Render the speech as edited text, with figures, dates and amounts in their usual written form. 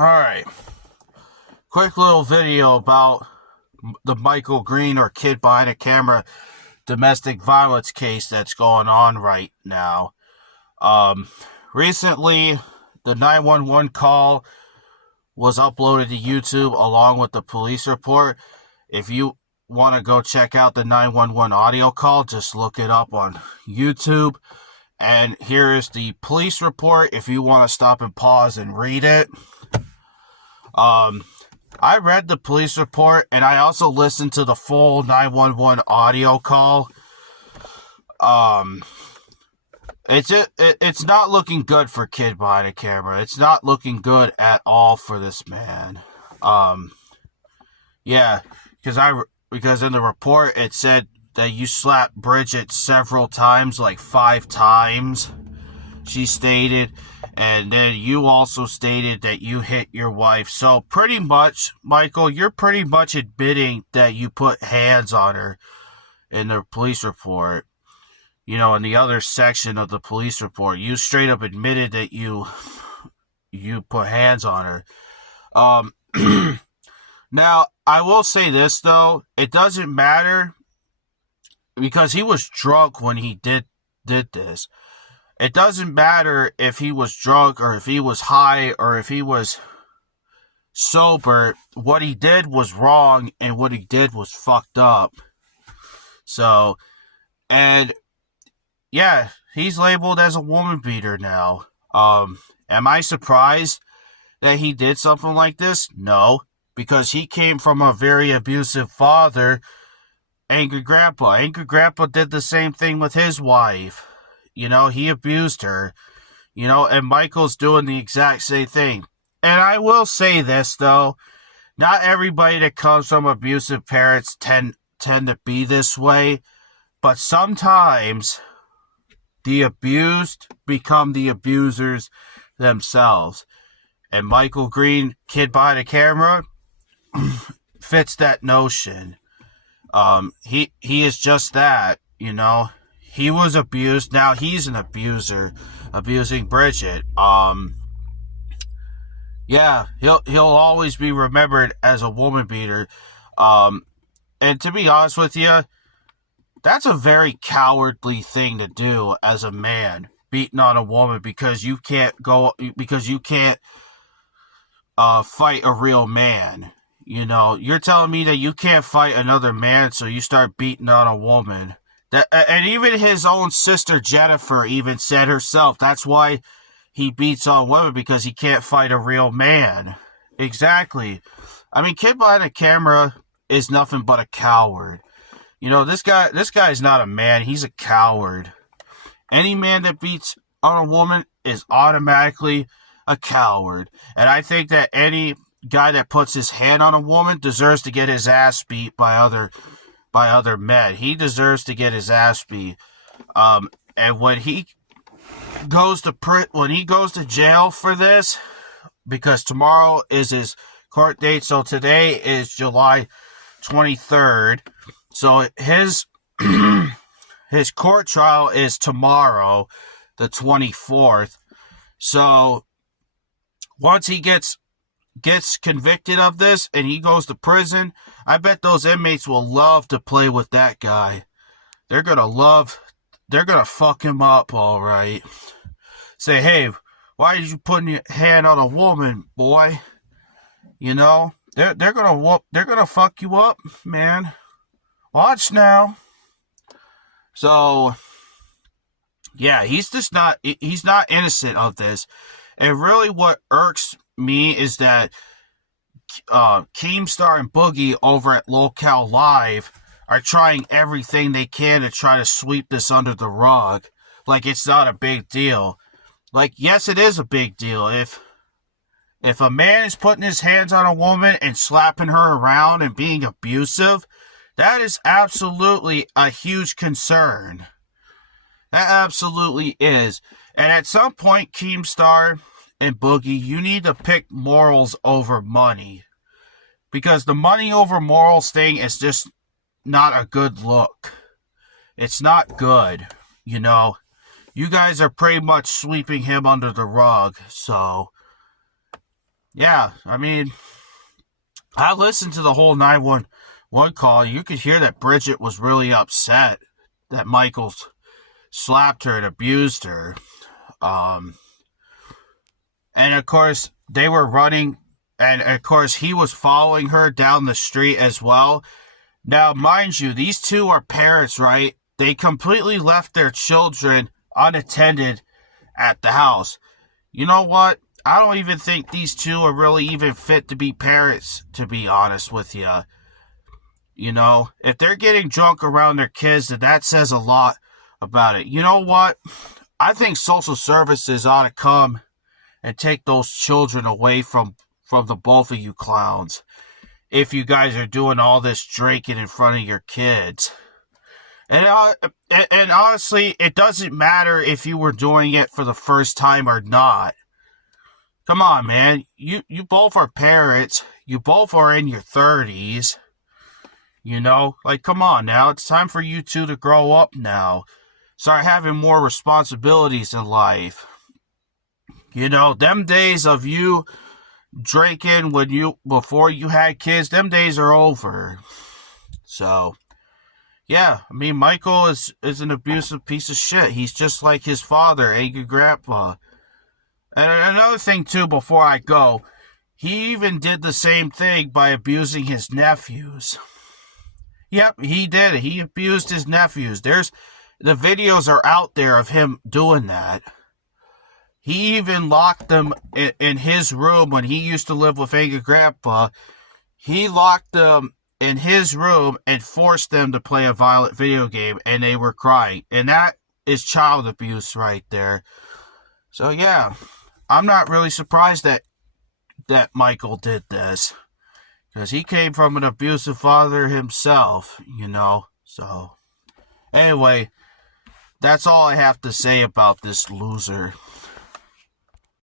Alright, quick little video about the Michael Green or Kid Behind a Camera domestic violence case that's going on right now. Um, Recently, the 911 call was uploaded to YouTube along with the police report. If you want to go check out the 911 audio call, just look it up on YouTube. And here is the police report if you want to stop and pause and read it. I read the police report and I also listened to the full 911 audio call. It's not looking good for Kid Behind a Camera. It's not looking good at all for this man. Yeah, because in the report it said that you slapped Bridget several times, like 5 times. She stated, and then you also stated that you hit your wife. So pretty much, Michael, you're pretty much admitting that you put hands on her in the police report. You know, in the other section of the police report, you straight up admitted that you put hands on her. Now, I will say this, though. It doesn't matter because he was drunk when he did this. It doesn't matter if he was drunk or if he was high or if he was sober. What he did was wrong and what he did was fucked up. So, and yeah, he's labeled as a woman beater now. Am I surprised that he did something like this? No, because he came from a very abusive father, Angry Grandpa. Angry Grandpa did the same thing with his wife. You know, he abused her. You know, and Michael's doing the exact same thing. And I will say this, though. Not everybody that comes from abusive parents tend to be this way. But sometimes the abused become the abusers themselves. And Michael Green, Kid Behind a Camera, fits that notion. He is just that, you know. He was abused. Now he's an abuser, abusing Bridget. Yeah, he'll always be remembered as a woman beater. And to be honest with you, that's a very cowardly thing to do as a man, beating on a woman because you can't fight a real man. You know, you're telling me that you can't fight another man, so you start beating on a woman. And even his own sister Jennifer even said herself, that's why he beats on women, because he can't fight a real man. Exactly. I mean, Kid Behind a Camera is nothing but a coward. You know, this guy's not a man, he's a coward. Any man that beats on a woman is automatically a coward. And I think that any guy that puts his hand on a woman deserves to get his ass beat by other men. He deserves to get his ass beat. And when he goes to jail for this, because tomorrow is his court date, so today is July 23rd. So his his court trial is tomorrow, the 24th. So once he gets convicted of this and he goes to prison, I bet those inmates will love to play with that guy. They're gonna fuck him up, all right. Say, hey, why did you put your hand on a woman, boy? You know, they're gonna fuck you up, man. Watch now. So, yeah, he's not innocent of this. And really what irks me is that Keemstar and Boogie over at Locale Live are trying everything they can to try to sweep this under the rug. Like it's not a big deal. Like, yes, it is a big deal. If a man is putting his hands on a woman and slapping her around and being abusive, that is absolutely a huge concern. That absolutely is. And at some point, Keemstar and Boogie, you need to pick morals over money. Because the money over morals thing is just not a good look. It's not good, you know. You guys are pretty much sweeping him under the rug, so yeah, I mean, I listened to the whole 911 call. You could hear that Bridget was really upset that Michael slapped her and abused her. Um, and of course, they were running, and of course, he was following her down the street as well. Now, mind you, these two are parents, right? They completely left their children unattended at the house. You know what? I don't even think these two are really even fit to be parents, to be honest with you. You know, if they're getting drunk around their kids, then that says a lot about it. You know what? I think social services ought to come and take those children away from the both of you clowns. If you guys are doing all this drinking in front of your kids. And honestly, it doesn't matter if you were doing it for the first time or not. Come on, man. You both are parents. You both are in your 30s. You know? Like, come on now. It's time for you two to grow up now. Start having more responsibilities in life. You know, them days of you drinking before you had kids, them days are over. So, yeah, I mean, Michael is an abusive piece of shit. He's just like his father, angry grandpa. And another thing, too, before I go, he even did the same thing by abusing his nephews. Yep, he did it. He abused his nephews. The videos are out there of him doing that. He even locked them in his room when he used to live with Angry Grandpa. He locked them in his room and forced them to play a violent video game, and they were crying. And that is child abuse right there. So, yeah, I'm not really surprised that Michael did this, because he came from an abusive father himself, you know. So, anyway, that's all I have to say about this loser.